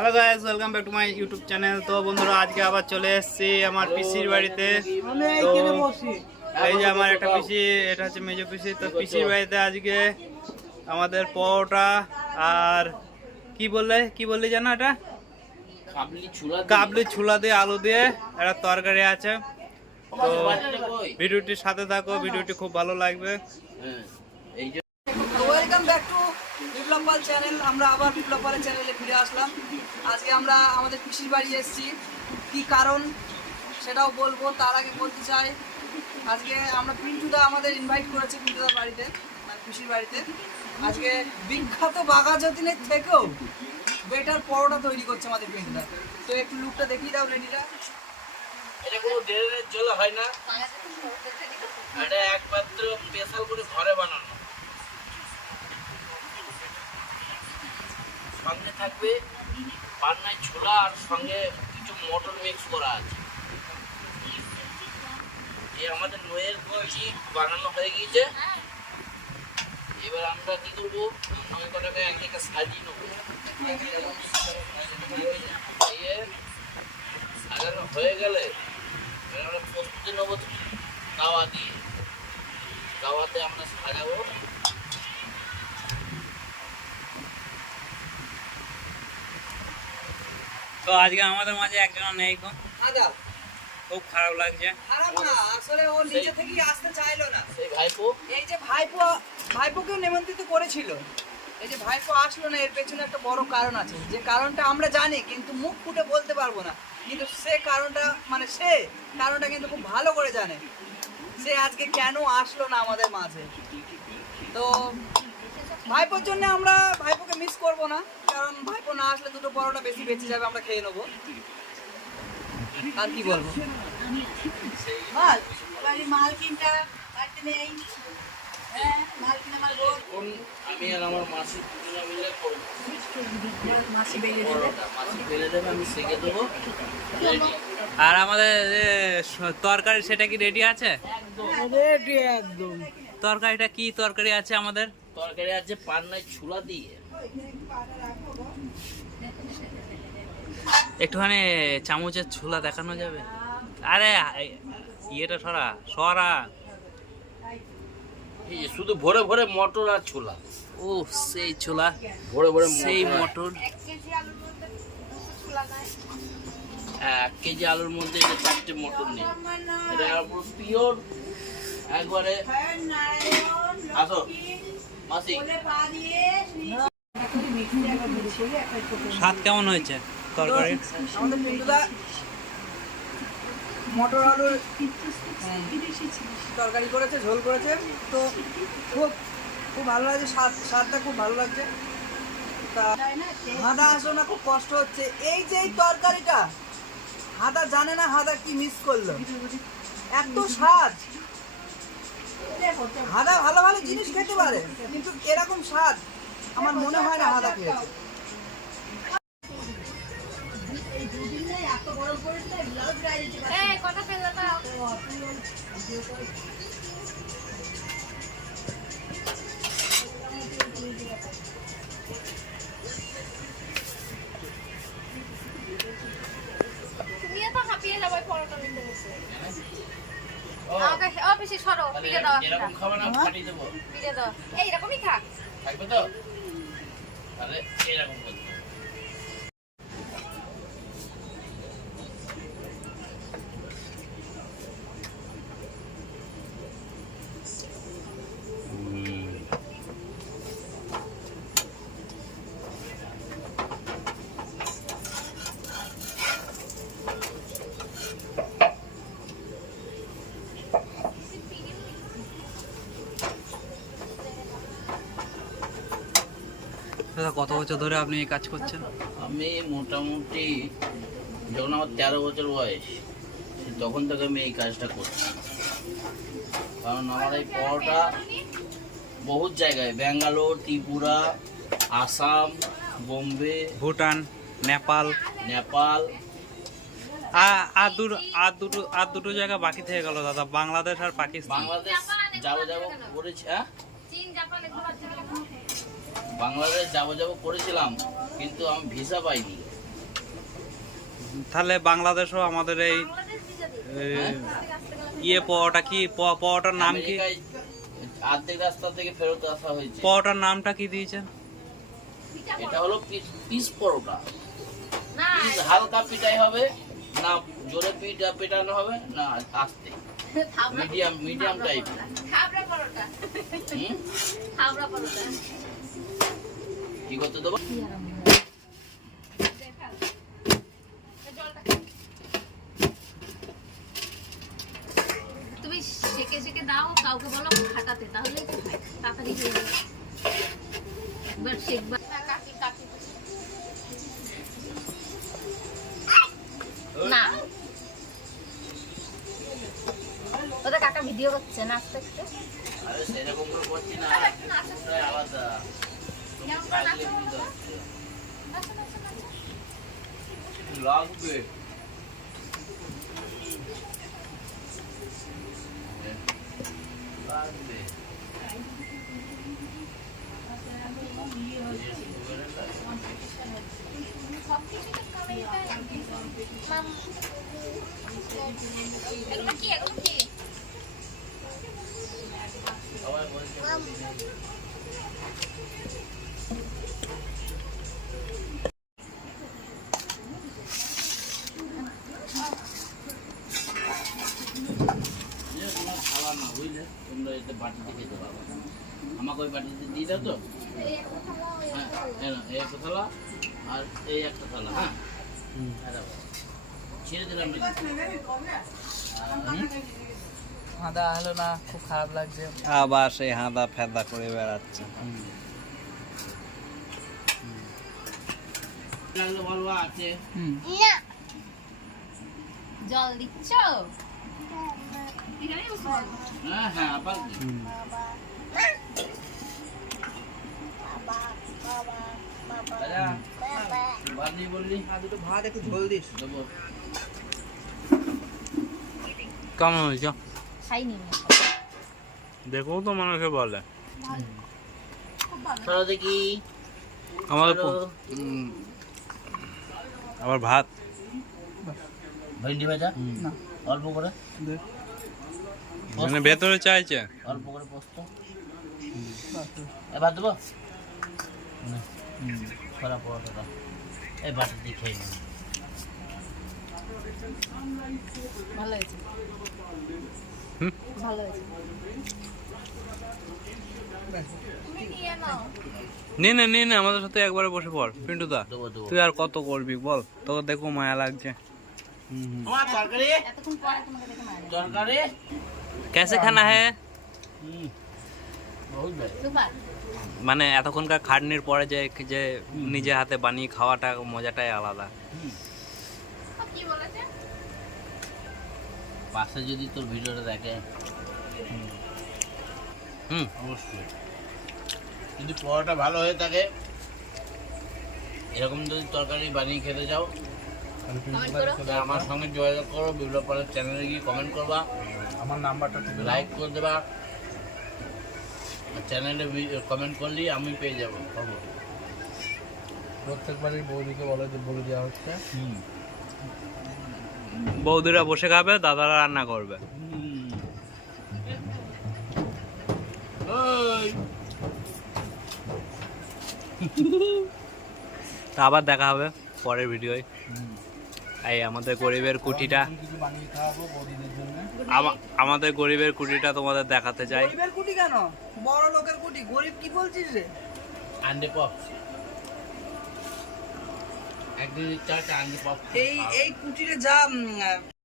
Hello guys welcome back to my YouTube channel তো বন্ধুরা আজকে আবার চলে এসেছি আমার পিসির বাড়িতে। তো এই যে আমার একটা পিসি এটা হচ্ছে মেজো পিসি। তো পিসির বাড়িতে আজকে আমাদের পরোটা আর কি বললে কি বললি জানো এটা? কাবলি ছুলা দিয়ে। আলু দিয়ে একটা তরকারি আছে। তো ভিডিওটির সাথে থাকো ভিডিওটি খুব ভালো লাগবে। এই যে welcome back to Biplob Pal channel আমরা আবার বিপ্লব পালের চ্যানেলে ফিরে আসলাম। আজকে আমরা আমাদের পিসির বাড়ি এসেছি। কী কারণ সেটাও বলব তার আগে বলতে চাই আজকে আমরা পিন্টুদা আমাদের ইনভাইট করেছে পিন্টুদার বাড়িতে মানে পিসির বাড়িতে। আজকে বিখ্যাত বাঘাযতীনের থেকেও বেটার পরোটা তৈরি করছে আমাদের পিন্টুদা। তো একটু লুকটা দেখিয়ে দাও রেডিটা এটা কোনো জল হয় না। এটা একমাত্র স্পেশাল করে ঘরে বানানো। সঙ্গে থাকবে, পান্নায় ছোলা আর সঙ্গে কিছু মটন মিক্স করা আছে। এই আমাদের নয়ের বয়সী বানানো হয়ে গিয়েছে। এবার আমরা কি করব? নয় কটাকে এক সাজিয়ে নেব। সাজানো হয়ে গেলে আমরা প্রস্তুতি নেব তাওয়া দিয়ে। তাওয়াতে আমরা সাজাবো। তো আজকে আমাদের মাঝে একজন নেই গো। আদা খুব খারাপ লাগছে। খারাপ না আসলে ও নিজে থেকেই আসতে চাইলো না। সেই ভাইপো? এই যে ভাইপো ভাইপোকেও নিমন্ত্রিত করেছিল। এই যে ভাইপো আসলো না এর পেছনে একটা বড় কারণ আছে। যে কারণটা আমরা জানি কিন্তু মুখ ফুটে বলতে পারব না। কিন্তু সে কারণটা মানে সে কারণটা কিন্তু খুব ভালো করে জানে। সে আজকে কেন আসলো না আমাদের মাঝে? তো ভাইপোর জন্য আমরা ভাইপোকে মিস করব না কারণ ভাইপো না আসলে দুটো পরোটা বেশি বেঁচে যাবে আমরা খেয়ে নেব। আর কি বলব? বল এবারে মালকিনটা বাড়িতে নেই। হ্যাঁ আমি আর আমার মাসি দুজনে মিলে করব। মাসি বেরিয়ে দেবে। মাসি ফেলে দেবে আমি সেকে দেবো। আর আমাদের তরকারি সেটা কি রেডি আছে? রেডি একদম। তরকারিটা কি তরকারি আছে আমাদের? তরকারি আছে পান্নায় ছোলা দিয়ে। একটুখানি চামচের ছোলা দেখানো যাবে। আরে ইয়েটা সরা সরা। এই যে শুধু ভরে ভরে মটর আর ছোলা। ও সেই ছোলা। ভরে ভরে সেই মটর। এক কেজি আলুর মধ্যে যে চারটে মটর নেই। এটা পুরো পিওর। একবারে আসো। মাসি স্বাদ কেমন হয়েছে তরকারি? আমাদের মটর আলুর তরকারি করেছে ঝোল করেছে। তো খুব খুব ভালো লাগছে স্বাদ স্বাদটা খুব ভালো লাগছে। তা হাদা আসো না খুব কষ্ট হচ্ছে। এই যে এই তরকারিটা হাদা জানে না হাদা কি মিস করল। এত স্বাদ। হাদা ভালো ভালো জিনিস খেতে পারে, কিন্তু এরকম স্বাদ আমার মনে হয় না হাদা খেয়েছে। তুমিও তো হাঁপিয়ে যাব পরোটা নিতে বসে। বেশি সরো তাহলে দাও যেরকম খাবে না ফাটিয়ে দেবো। পিঠে দাও। এইরকমই থাক। থাকবে তো? তাহলে এরকম করতে। দাদা কত বছর ধরে আপনি এই কাজ করছেন? আমি মোটামুটি যখন আমার তেরো বছর বয়স তখন থেকে আমি এই কাজটা করছি। কারণ আমার এই পরোটা বহুত জায়গায় ব্যাঙ্গালোর ত্রিপুরা আসাম বোম্বে ভুটান নেপাল। নেপাল। আর দুটো আর দুটো আর দুটো জায়গা বাকি থেকে গেল দাদা বাংলাদেশ আর পাকিস্তান। বাংলাদেশ যাব যাব করেছে হ্যাঁ? বাংলাদেশ যাব যাব করেছিলাম কিন্তু আমি ভিসা পাইনি। তাহলে বাংলাদেশও আমাদের এই এই, ইয়ে পাওয়াটা কি প- পাওয়াটার নাম কি? অর্ধেক রাস্তা থেকে ফেরত আসা হয়েছে। পাওয়াটার নামটা কি দিয়েছেন? এটা হলো পিস পিস পরোটা। না পিস হালকা পিটাই হবে না জোরে পিটা পেটানো হবে না আস্তে। Medium medium type paratha. Paratha. কি করতে দেবো তুমি শেখে শেখে দাও কাউকে বলো খাটাতে তাহলে তাড়াতাড়ি হয়ে যাবে। এবার না। ওদের কাকা ভিডিও করছে আরে সেরকম করে করছি না। পুরোটাই আলাদা তুমি থাকলে বুঝতে পারছ। লাগবে লাগবে এগুলো কি এগুলো কি বাটিতে তো। হ্যাঁ এই একটা থালা আর এই একটা থালা হ্যাঁ? হ্যাঁ, ছেড়ে দিলাম হাঁদা হলো না খুব খারাপ লাগছে। আবার সেই হাঁদা ফেদা করে বেড়াচ্ছে। জল দিচ্ছ? হ্যাঁ হ্যাঁ আবার কেমন হয়েছে? দেখো তো মানুষে বলে। দেখি। আমাদের আবার ভাত। ভেন্ডি ভাজা? অল্প করে? মানে ভেতরে চাইছে। অল্প করে পোস্ত। এবার দেবো? খারাপ পরোটাটা এই বাটি দিয়ে খেয়ে নিন ভালো হয়েছে হুম? ভালো হয়েছে তুমি নিয়ে নাও নে না নে না আমাদের সাথে একবারে বসে পড় পিন্টু দা দেবো দেবো তুই আর কত করবি বল তোকে দেখো মায়া লাগছে আমার তরকারি এতক্ষণ পরে তোমাকে দেখে মারা তরকারি कैसे खाना है মানে এতক্ষণকার খাটনির পরে যে যে নিজে হাতে বানিয়ে খাওয়াটা মজাটাই আলাদা। কি পাশে যদি তোর ভিডিওটা দেখে। হুম। অবশ্যই। যদি পরোটা ভালো হয়ে থাকে এরকম যদি তরকারি বানিয়ে খেতে যাও কমেন্ট করো তাহলে আমার সঙ্গে যোগাযোগ করো বিপ্লব চ্যানেলে গিয়ে কমেন্ট করবা। আমার নাম্বারটা লাইক করে দেবা। চ্যানেলে কমেন্ট করলেই আমি পেয়ে যাব খবর। প্রত্যেকবারই বৌদিকে বলে যে বলে দেওয়া হচ্ছে। বৌদিরা বসে খাবে দাদারা রান্না করবে। তা আবার দেখা হবে পরের ভিডিওয়। এই আমাদের গরিবের কুটিটা। আমাদের গরিবের কুটিটা তোমাদের দেখাতে চাই। গরিবের কুটি কেন? বড় লোকের কুটি। গরিব কি বলছিস রে? আন্ডে পপ একদিন চারটা আন্ডে পপ এই এই কুটিরে যা